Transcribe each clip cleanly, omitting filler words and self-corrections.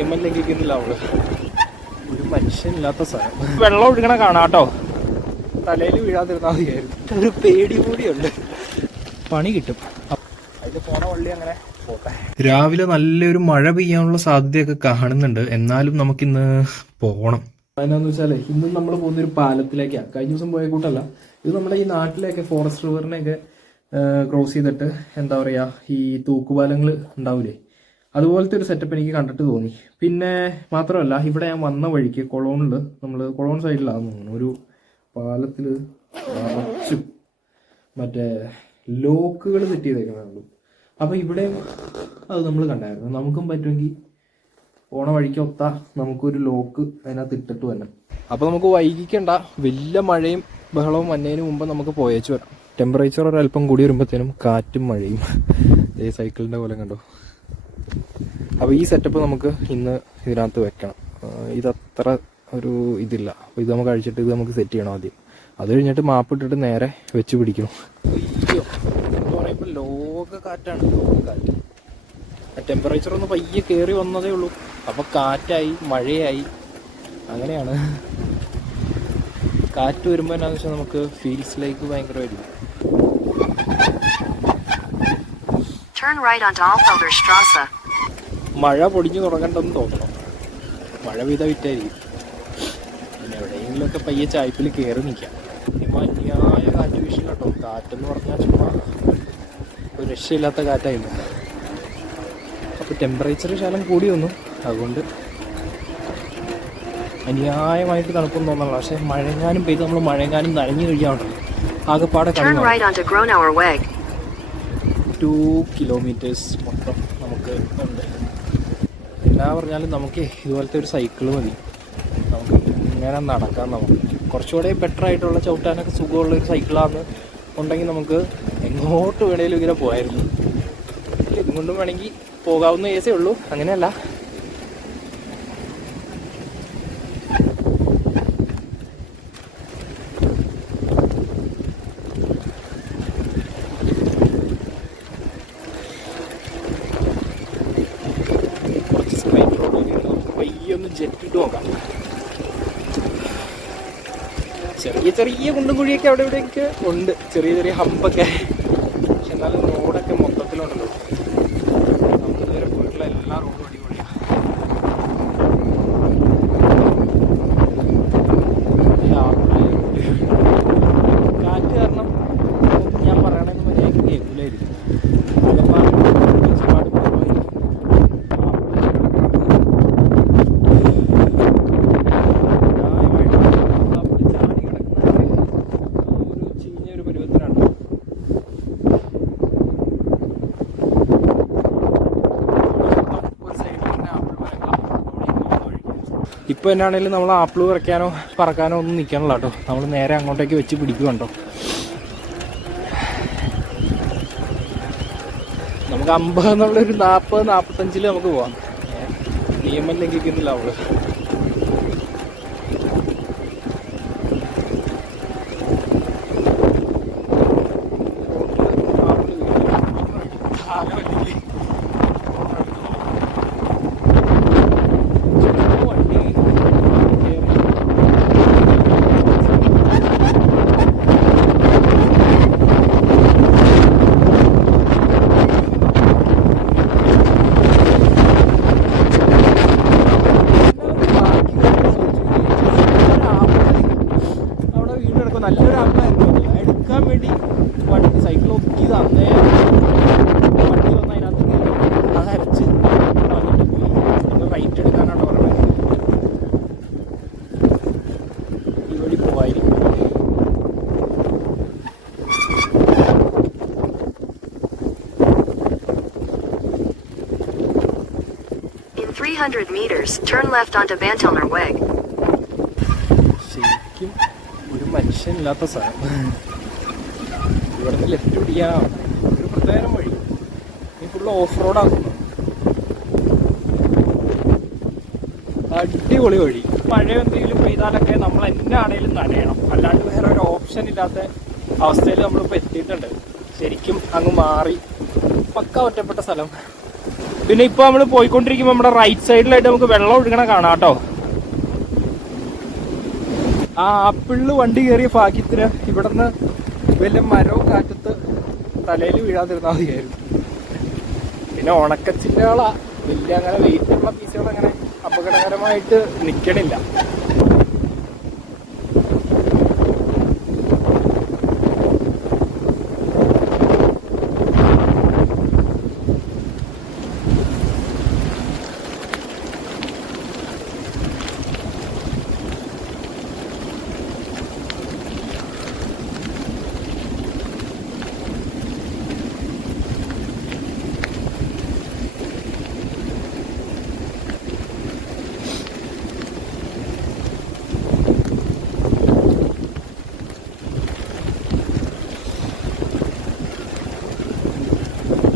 നിയമം ലംഘിക്കുന്നില്ല അവള്. ഒരു മനുഷ്യനില്ലാത്ത സ്ഥലം. വെള്ളം ഒഴുകണ കാണാട്ടോ, തലയിൽ വീഴാതിരുന്നാൽ മതിയായിരുന്നു. ഒരു പേടി കൂടിയുണ്ട്. പണി കിട്ടും. അതിൽ പോണ വള്ളി അങ്ങനെ പോട്ടെ. രാവിലെ നല്ലൊരു മഴ പെയ്യാനുള്ള സാധ്യതയൊക്കെ കാണുന്നുണ്ട്. എന്നാലും നമുക്കിന്ന് പോകണം. അതിനാന്ന് വെച്ചാലേ ഇന്നും നമ്മൾ പോകുന്നൊരു പാലത്തിലേക്കാണ്. കഴിഞ്ഞ ദിവസം പോയ കൂട്ടല്ല, ഇത് നമ്മുടെ ഈ നാട്ടിലേക്ക് ഫോറസ്റ്റ് റിവറിനെയൊക്കെ ക്രോസ് ചെയ്തിട്ട് എന്താ പറയുക, ഈ തൂക്കുപാലങ്ങൾ ഉണ്ടാവില്ലേ, അതുപോലത്തെ ഒരു സെറ്റപ്പ് എനിക്ക് കണ്ടിട്ട് തോന്നി. പിന്നെ മാത്രമല്ല, ഇവിടെ ഞാൻ വന്ന വഴിക്ക് കൊളോണിൽ, നമ്മൾ കൊളോൺ സൈഡിലാണെന്ന് തോന്നുന്നു, ഒരു പാലത്തിൽ നിറച്ചു മറ്റേ ലോക്കുകൾ സെറ്റ് ചെയ്തേക്കുന്നുള്ളൂ. അപ്പോൾ ഇവിടെയും അത് നമ്മൾ കണ്ടായിരുന്നു. നമുക്കും പറ്റുമെങ്കിൽ പോണ വഴിക്ക് ഒത്താ നമുക്കൊരു ലോക്ക് അതിനകത്ത് ഇട്ടിട്ട് വരണം. അപ്പോൾ നമുക്ക് വൈകിക്കണ്ട, വലിയ മഴയും ബഹളവും വന്നതിന് മുമ്പ് നമുക്ക് പോയേച്ചു വരാം. ടെമ്പറേച്ചർ ഒരല്പം കൂടി വരുമ്പോഴത്തേനും കാറ്റും മഴയും. ഈ സൈക്കിളിൻ്റെ പോലെ കണ്ടോ. അപ്പോൾ ഈ സെറ്റപ്പ് നമുക്ക് ഇന്ന് ഇതിനകത്ത് വെക്കണം. ഇതത്ര ഒരു ഇതില്ല. അപ്പോൾ ഇത് നമുക്ക് അഴിച്ചിട്ട് ഇത് നമുക്ക് സെറ്റ് ചെയ്യണം ആദ്യം. അത് കഴിഞ്ഞിട്ട് മാപ്പ് ഇട്ടിട്ട് നേരെ വെച്ച് പിടിക്കണം. അയ്യോ എന്ന് പറയുമ്പോൾ ലോക കാറ്റാണ്, ലോക കാറ്റ്. ടെമ്പറേച്ചർ ഒന്ന് പയ്യെ കയറി വന്നതേ ഉള്ളൂ. അപ്പോൾ കാറ്റായി, മഴയായി, അങ്ങനെയാണ്. കാറ്റ് വരുമ്പോൾ എന്നാന്ന് വെച്ചാൽ നമുക്ക് ഫീൽസ് ലൈക്ക് ഭയങ്കരമായിരിക്കും. മഴ പൊടിഞ്ഞു തുടങ്ങണ്ടെന്ന് തോന്നണം. മഴ പെയ്ത വിറ്റായിരിക്കും. പിന്നെ എവിടെയെങ്കിലുമൊക്കെ പയ്യെ ചായ്പിൽ കയറി നിൽക്കാം. മഞ്ഞായ കാറ്റ് വീശി കേട്ടോ. കാറ്റെന്ന് പറഞ്ഞാൽ ചുമ്മാ ഒരു രക്ഷയില്ലാത്ത കാറ്റായിരുന്നു. അപ്പോൾ ടെമ്പറേച്ചർ ശകലം കൂടി വന്നു. അതുകൊണ്ട് അന്യായമായിട്ട് തണുപ്പൊന്നും തോന്നണം. പക്ഷേ മഴങ്ങാനും പെയ്ത് നമ്മൾ മഴങ്ങാനും നനഞ്ഞു കഴിയാറുണ്ടല്ലോ, ആകെപ്പാടെ 2 കിലോമീറ്റേഴ്സ് മൊത്തം നമുക്ക് ഉണ്ട്. എന്നാ പറഞ്ഞാലും നമുക്ക് ഇതുപോലത്തെ ഒരു സൈക്കിള് മതി. നമുക്ക് ഇങ്ങനെ നടക്കാം. നമുക്ക് കുറച്ചുകൂടെ ബെറ്റർ ആയിട്ടുള്ള ചവിട്ടാനൊക്കെ സുഖമുള്ളൊരു സൈക്കിളാന്ന് ഉണ്ടെങ്കിൽ നമുക്ക് എങ്ങോട്ട് വേണേലും ഇങ്ങനെ പോയായിരുന്നു. ഇതുകൊണ്ടും വേണമെങ്കിൽ പോകാവുന്ന കേസേ ഉള്ളൂ, അങ്ങനെയല്ല. ജെറ്റിട്ട് നോക്കാം. ചെറിയ ചെറിയ കുണ്ടും കുഴിയൊക്കെ അവിടെ ഇവിടെയൊക്കെ ഉണ്ട്, ചെറിയ ചെറിയ ഹമ്പൊക്കെ. പക്ഷെ എന്നാലും റോഡൊക്കെ മൊത്തത്തിലുണ്ടല്ലോ. നമുക്ക് ഇതുവരെ പോയിട്ടുള്ള എല്ലാ റോഡും അടിപൊളിയാണ്. കാറ്റ് കാരണം ഞാൻ പറയണമെന്ന് മര്യാദയ്ക്ക് കേൾക്കില്ലായിരിക്കും. ഇപ്പോൾ എന്നാണെങ്കിലും നമ്മൾ ആപ്പിൾ പറിക്കാനോ പറക്കാനോ ഒന്നും നിൽക്കണല്ലോ കേട്ടോ. നമ്മൾ നേരെ അങ്ങോട്ടേക്ക് വെച്ച് പിടിക്കുന്നുണ്ടോ. നമുക്ക് 50 എന്നുള്ളൊരു 40-45 നമുക്ക് പോവാം. നിയമം ലംഘിക്കുന്നില്ല അവള്. നല്ലൊരു ആപ്പായിരുന്നു. എടുക്കാൻ വേണ്ടി വണ്ടി സൈക്കിൾ ഒത്തിയത് അന്നേ വണ്ടി വന്ന് അതിനകത്ത് കയറി അതരച്ച് വന്നിട്ട് പോയി. നിങ്ങൾ റൈറ്റ് എടുക്കാനാണ് പറയുന്നത്. ഈ വഴി പോവായിരിക്കും. In 300 meters, turn left onto Bantelner Weg. ശരിക്കും ഒരു മനുഷ്യനില്ലാത്ത സ്ഥലം. ഇവിടുന്ന് ലെഫ്റ്റ് പിടിക്കാനാണ് ഒരു പ്രത്യേക വഴി. ഈ ഫുള്ള് ഓഫ് റോഡാക്കുന്നു. അടിപൊളി വഴി. മഴ എന്തെങ്കിലും പെയ്താലൊക്കെ നമ്മൾ എന്നാണേലും നനയണം, അല്ലാണ്ട് വേറെ ഒരു ഓപ്ഷൻ ഇല്ലാത്ത അവസ്ഥയിൽ നമ്മളിപ്പോൾ എത്തിയിട്ടുണ്ട്. ശരിക്കും അങ്ങ് മാറി പക്ക ഒറ്റപ്പെട്ട സ്ഥലം. പിന്നെ ഇപ്പൊ നമ്മൾ പോയിക്കൊണ്ടിരിക്കുമ്പോൾ നമ്മുടെ റൈറ്റ് സൈഡിലായിട്ട് നമുക്ക് വെള്ളം ഒഴുകണ കാണാം കേട്ടോ. ആ ആപ്പിളില് വണ്ടി കയറിയ ഭാഗ്യത്തിന് ഇവിടുന്ന് വലിയ മരവും കാറ്റത്ത് തലയിൽ വീഴാതിരുന്നാൽ മതിയായിരുന്നു. പിന്നെ ഉണക്കച്ചില്ലകളാ, വലിയ അങ്ങനെ വെയിറ്റുള്ള പീസുകൾ അങ്ങനെ അപകടകരമായിട്ട് നിൽക്കണില്ല.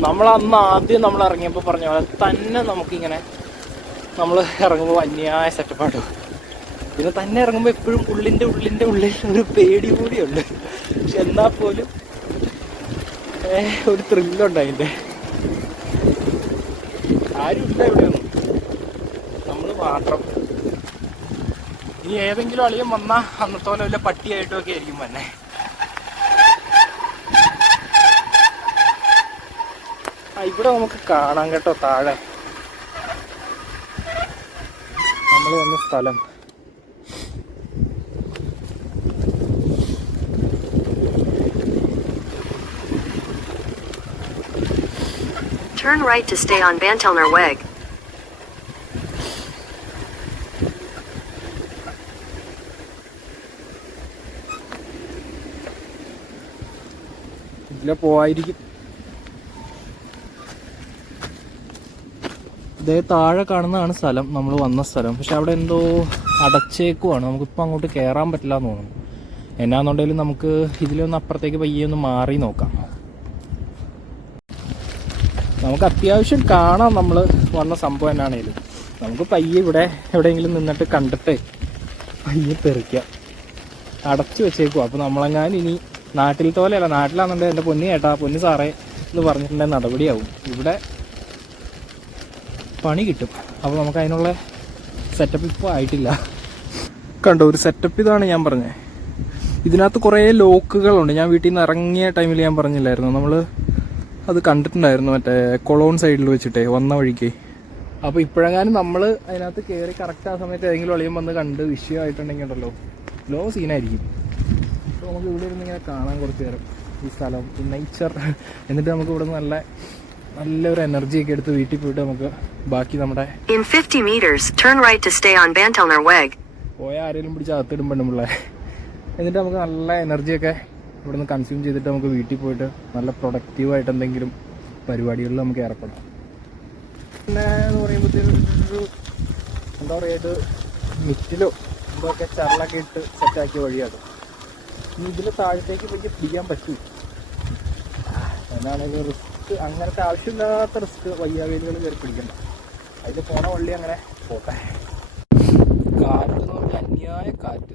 നമ്മൾ അന്ന് ആദ്യം നമ്മൾ ഇറങ്ങിയപ്പോൾ പറഞ്ഞ പോലെ തന്നെ നമുക്കിങ്ങനെ നമ്മൾ ഇറങ്ങുമ്പോൾ അന്യായ സെറ്റപ്പാട്ടോ. പിന്നെ തന്നെ ഇറങ്ങുമ്പോൾ എപ്പോഴും ഉള്ളിൻ്റെ ഉള്ളിൽ ഒരു പേടി കൂടിയുണ്ട്. പക്ഷെ എന്നാൽ പോലും ഒരു ത്രില്ലുണ്ട് അതിൻ്റെ. ആരുമില്ല ഇവിടെയൊന്നും, നമ്മൾ മാത്രം. ഇനി ഏതെങ്കിലും അളിയൻ വന്നാൽ അന്നത്തെ പോലെ വല്ല പട്ടിയായിട്ടും ഒക്കെ ആയിരിക്കും തന്നെ. ഇവിടെ നമുക്ക് കാണാം കേട്ടോ, താഴെ നമ്മൾ വന്ന സ്ഥലം. Turn right to stay on Bantelner Weg. ഇതിലെ പോവായിരിക്കും. ഇതേ താഴെ കാണുന്നതാണ് സ്ഥലം, നമ്മൾ വന്ന സ്ഥലം. പക്ഷെ അവിടെ എന്തോ അടച്ചേക്കുവാണ്, നമുക്കിപ്പോൾ അങ്ങോട്ട് കയറാൻ പറ്റില്ല എന്ന് തോന്നുന്നു. എന്നാന്നുണ്ടെങ്കിലും നമുക്ക് ഇതിലൊന്ന് അപ്പുറത്തേക്ക് പയ്യെ ഒന്ന് മാറി നോക്കാം. നമുക്ക് അത്യാവശ്യം കാണാം നമ്മൾ വന്ന സംഭവം എന്നാണേലും. നമുക്ക് പയ്യെ ഇവിടെ എവിടെയെങ്കിലും നിന്നിട്ട് കണ്ടിട്ടേ പയ്യെ തെറിക്കാം. അടച്ചു വെച്ചേക്കുവാ. അപ്പോൾ നമ്മളെങ്ങാനും ഇനി നാട്ടിലത്തെ പോലെയല്ല, നാട്ടിലാണെന്നുണ്ടെങ്കിൽ എൻ്റെ പൊന്നി ചേട്ടാ പൊന്നി സാറേ എന്ന് പറഞ്ഞിട്ടുണ്ടെങ്കിൽ നടപടിയാവും. ഇവിടെ പണി കിട്ടും. അപ്പോൾ നമുക്ക് അതിനുള്ള സെറ്റപ്പ് ഇപ്പോൾ ആയിട്ടില്ല. കണ്ടോ ഒരു സെറ്റപ്പ് ഇതാണ് ഞാൻ പറഞ്ഞത്. ഇതിനകത്ത് കുറേ ലോക്കുകളുണ്ട്. ഞാൻ വീട്ടിൽ നിന്ന് ഇറങ്ങിയ ടൈമിൽ ഞാൻ പറഞ്ഞില്ലായിരുന്നു, നമ്മൾ അത് കണ്ടിട്ടുണ്ടായിരുന്നു മറ്റേ കൊളോൺ സൈഡിൽ വെച്ചിട്ടേ വന്ന വഴിക്ക്. അപ്പോൾ ഇപ്പോഴെങ്ങാനും നമ്മൾ അതിനകത്ത് കയറി കറക്റ്റ് ആ സമയത്ത് ഏതെങ്കിലും ഒളിയും വന്ന് കണ്ട് വിഷയമായിട്ടുണ്ടെങ്കിൽ ഉണ്ടല്ലോ ലോ സീനായിരിക്കും. അപ്പോൾ നമുക്ക് ഇവിടെ ഇരുന്ന് ഇങ്ങനെ കാണാൻ കുറച്ച് നേരം ഈ സ്ഥലം, ഈ നേച്ചർ. എന്നിട്ട് നമുക്ക് ഇവിടെ നിന്ന് നല്ലൊരു എനർജി ഒക്കെ എടുത്ത് വീട്ടിൽ പോയിട്ട് നമുക്ക് ബാക്കി നമ്മുടെ In 50 meters, turn right to stay on Bantelner Weg. പോയ ആരെങ്കിലും പിടിച്ച് അകത്തിടുമ്പോൾ നമ്മളെ. എന്നിട്ട് നമുക്ക് നല്ല എനർജിയൊക്കെ ഇവിടെ നിന്ന് കൺസ്യൂം ചെയ്തിട്ട് നമുക്ക് വീട്ടിൽ പോയിട്ട് നല്ല പ്രൊഡക്റ്റീവായിട്ട് എന്തെങ്കിലും പരിപാടികളിൽ നമുക്ക് ഏർപ്പെടാം. പിന്നെ എന്ന് പറയുമ്പോഴത്തേക്കും എന്താ പറയുക, ഇത് മിറ്റിലോ എന്തൊക്കെ ചരലൊക്കെ ഇട്ട് സെറ്റാക്കിയ വഴിയാണ്. ഇനി ഇതിൽ താഴത്തേക്ക് പോയി പിടിക്കാൻ പറ്റും. എന്നാണെങ്കിൽ റിസ്ക്, അങ്ങനത്തെ ആവശ്യമില്ലാത്ത റിസ്ക് വയ്യാവേലുകൾ കയറി പിടിക്കണ്ട. അതിൽ പോണ വള്ളി അങ്ങനെ പോട്ടെ. കാറ്റ് എന്ന് പറഞ്ഞാൽ അന്യായ കാറ്റ്.